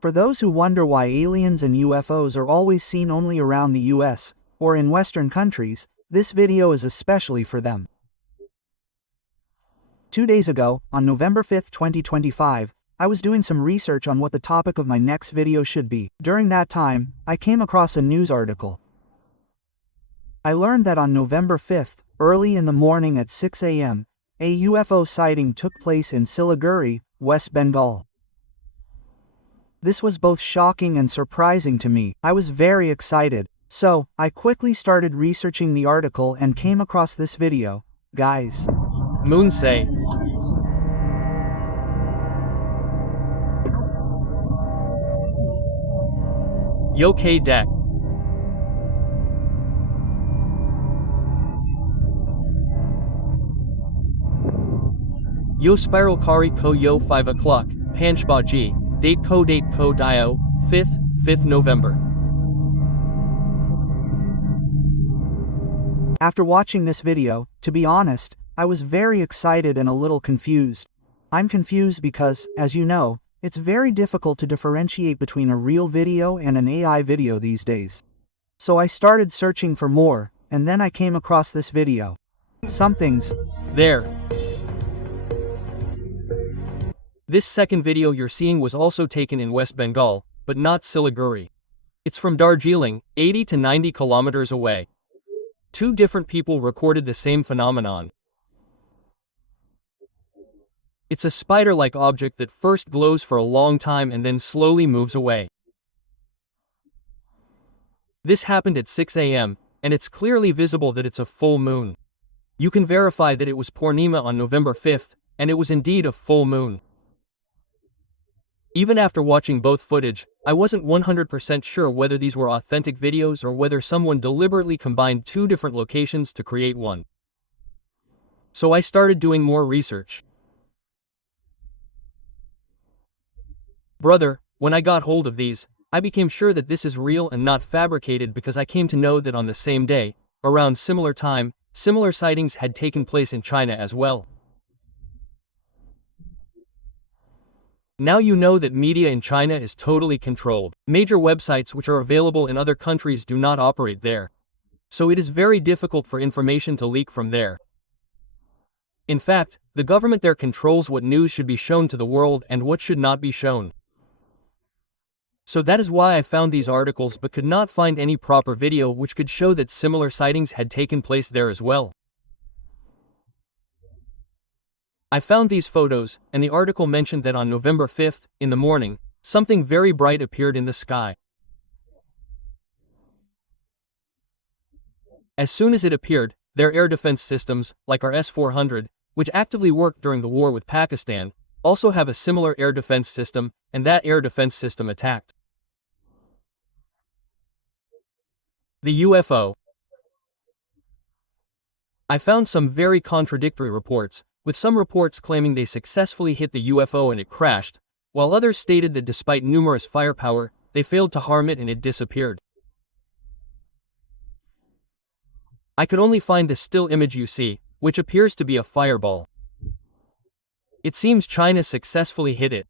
For those who wonder why aliens and UFOs are always seen only around the US, or in Western countries, this video is especially for them. 2 days ago, on November 5, 2025, I was doing some research on what the topic of my next video should be. During that time, I came across a news article. I learned that on November 5th, early in the morning at 6 a.m., a UFO sighting took place in Siliguri, West Bengal. This was both shocking and surprising to me. I was very excited, so I quickly started researching the article and came across this video. Guys. Moon say. Yo K deck. Yo spiral kari ko yo 5 o'clock, panchbaji, date ko dio, 5th November. After watching this video, to be honest, I was very excited and a little confused. I'm confused because, as you know, it's very difficult to differentiate between a real video and an AI video these days. So I started searching for more, and then I came across this video. Something's there. This second video you're seeing was also taken in West Bengal, but not Siliguri. It's from Darjeeling, 80 to 90 kilometers away. Two different people recorded the same phenomenon. It's a spider-like object that first glows for a long time and then slowly moves away. This happened at 6 a.m., and it's clearly visible that it's a full moon. You can verify that it was Purnima on November 5th, and it was indeed a full moon. Even after watching both footage, I wasn't 100% sure whether these were authentic videos or whether someone deliberately combined two different locations to create one. So I started doing more research. Brother, when I got hold of these, I became sure that this is real and not fabricated because I came to know that on the same day, around similar time, similar sightings had taken place in China as well. Now you know that media in China is totally controlled. Major websites which are available in other countries do not operate there. So it is very difficult for information to leak from there. In fact, the government there controls what news should be shown to the world and what should not be shown. So that is why I found these articles but could not find any proper video which could show that similar sightings had taken place there as well. I found these photos, and the article mentioned that on November 5th, in the morning, something very bright appeared in the sky. As soon as it appeared, their air defense systems, like our S-400, which actively worked during the war with Pakistan, also have a similar air defense system, and that air defense system attacked. The UFO. I found some very contradictory reports, with some reports claiming they successfully hit the UFO and it crashed, while others stated that despite numerous firepower, they failed to harm it and it disappeared. I could only find the still image you see, which appears to be a fireball. It seems China successfully hit it.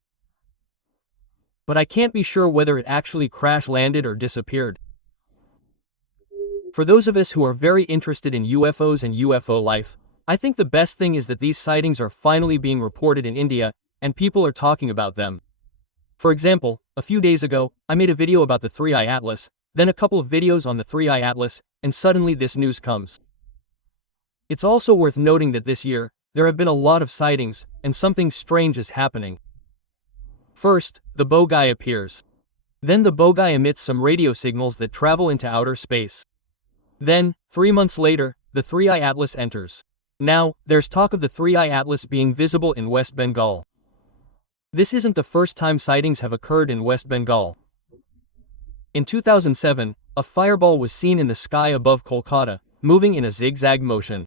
But I can't be sure whether it actually crash-landed or disappeared. For those of us who are very interested in UFOs and UFO life, I think the best thing is that these sightings are finally being reported in India, and people are talking about them. For example, a few days ago, I made a video about the 3-Eye Atlas, then a couple of videos on the 3-Eye Atlas, and suddenly this news comes. It's also worth noting that this year, there have been a lot of sightings, and something strange is happening. First, the bogey appears. Then the bogey emits some radio signals that travel into outer space. Then, 3 months later, the 3-Eye Atlas enters. Now, there's talk of the 3-Eye Atlas being visible in West Bengal. This isn't the first time sightings have occurred in West Bengal. In 2007, a fireball was seen in the sky above Kolkata, moving in a zigzag motion.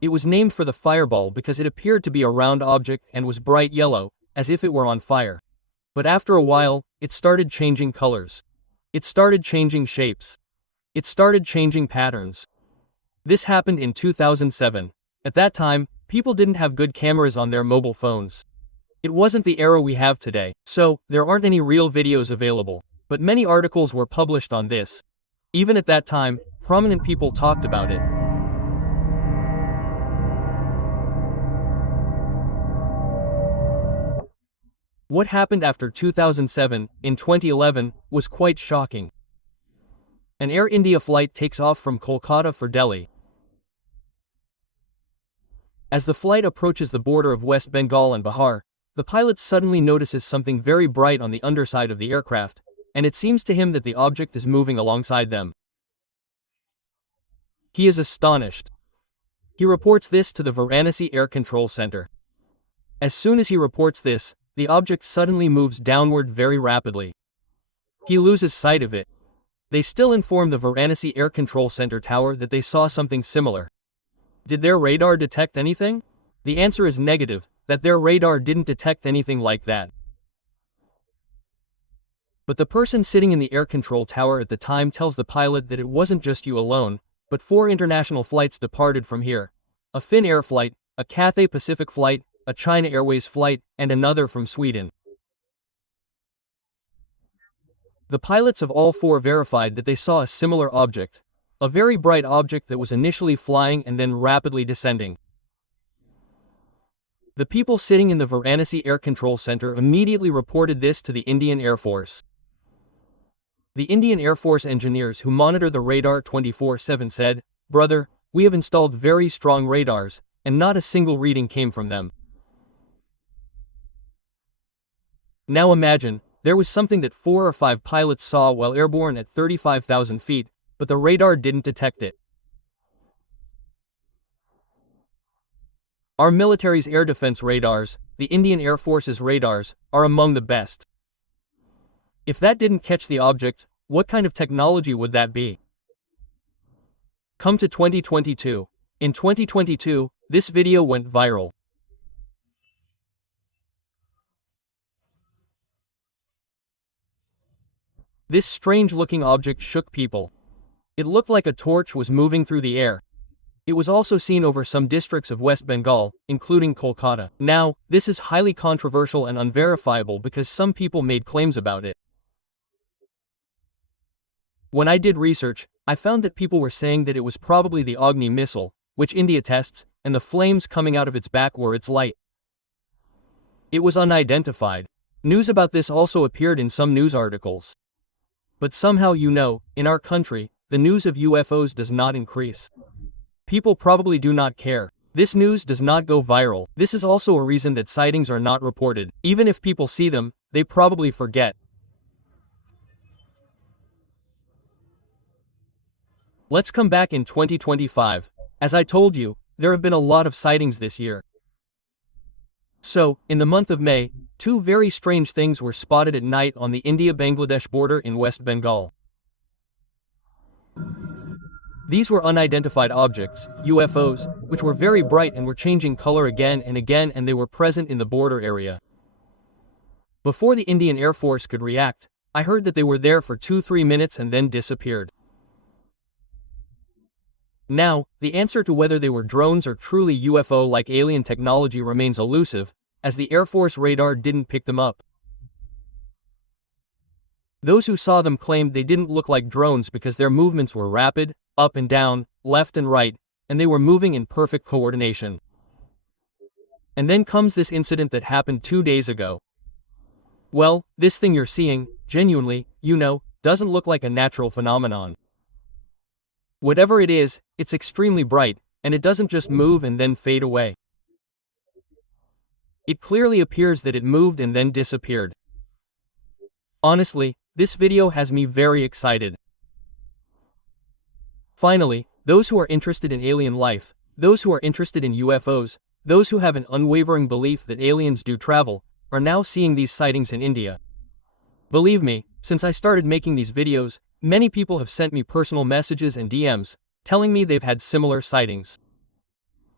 It was named for the fireball because it appeared to be a round object and was bright yellow, as if it were on fire. But after a while, it started changing colors. It started changing shapes. It started changing patterns. This happened in 2007. At that time, people didn't have good cameras on their mobile phones. It wasn't the era we have today, so there aren't any real videos available, but many articles were published on this. Even at that time, prominent people talked about it. What happened after 2007, in 2011, was quite shocking. An Air India flight takes off from Kolkata for Delhi. As the flight approaches the border of West Bengal and Bihar, the pilot suddenly notices something very bright on the underside of the aircraft, and it seems to him that the object is moving alongside them. He is astonished. He reports this to the Varanasi Air Control Center. As soon as he reports this, the object suddenly moves downward very rapidly. He loses sight of it. They still inform the Varanasi Air Control Center tower that they saw something similar. Did their radar detect anything? The answer is negative, that their radar didn't detect anything like that. But the person sitting in the air control tower at the time tells the pilot that it wasn't just you alone, but 4 international flights departed from here. A Finnair flight, a Cathay Pacific flight, a China Airways flight, and another from Sweden. The pilots of all 4 verified that they saw a similar object, a very bright object that was initially flying and then rapidly descending. The people sitting in the Varanasi Air Control Center immediately reported this to the Indian Air Force. The Indian Air Force engineers who monitor the radar 24/7 said, "Brother, we have installed very strong radars, and not a single reading came from them." Now imagine, there was something that 4 or 5 pilots saw while airborne at 35,000 feet, but the radar didn't detect it. Our military's air defense radars, the Indian Air Force's radars, are among the best. If that didn't catch the object, what kind of technology would that be? Come to 2022. In 2022, this video went viral. This strange-looking object shook people. It looked like a torch was moving through the air. It was also seen over some districts of West Bengal, including Kolkata. Now, this is highly controversial and unverifiable because some people made claims about it. When I did research, I found that people were saying that it was probably the Agni missile, which India tests, and the flames coming out of its back were its light. It was unidentified. News about this also appeared in some news articles. But somehow in our country, the news of UFOs does not increase. People probably do not care. This news does not go viral. This is also a reason that sightings are not reported. Even if people see them, they probably forget. Let's come back in 2025. As I told you, there have been a lot of sightings this year. So, in the month of May, 2 very strange things were spotted at night on the India-Bangladesh border in West Bengal. These were unidentified objects, UFOs, which were very bright and were changing color again and again, and they were present in the border area. Before the Indian Air Force could react, I heard that they were there for 2-3 minutes and then disappeared. Now, the answer to whether they were drones or truly UFO-like alien technology remains elusive, as the Air Force radar didn't pick them up. Those who saw them claimed they didn't look like drones because their movements were rapid, up and down, left and right, and they were moving in perfect coordination. And then comes this incident that happened 2 days ago. Well, this thing you're seeing, genuinely, doesn't look like a natural phenomenon. Whatever it is, it's extremely bright, and it doesn't just move and then fade away. It clearly appears that it moved and then disappeared. Honestly, this video has me very excited. Finally, those who are interested in alien life, those who are interested in UFOs, those who have an unwavering belief that aliens do travel, are now seeing these sightings in India. Believe me, since I started making these videos, many people have sent me personal messages and DMs, telling me they've had similar sightings.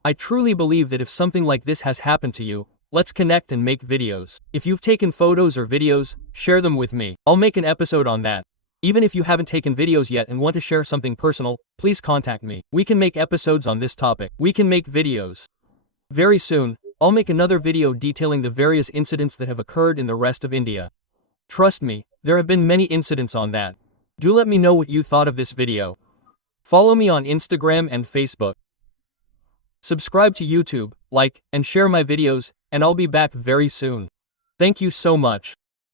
I truly believe that if something like this has happened to you, let's connect and make videos. If you've taken photos or videos, share them with me. I'll make an episode on that. Even if you haven't taken videos yet and want to share something personal, please contact me. We can make episodes on this topic. We can make videos. Very soon, I'll make another video detailing the various incidents that have occurred in the rest of India. Trust me, there have been many incidents on that. Do let me know what you thought of this video. Follow me on Instagram and Facebook. Subscribe to YouTube, like, and share my videos, and I'll be back very soon. Thank you so much.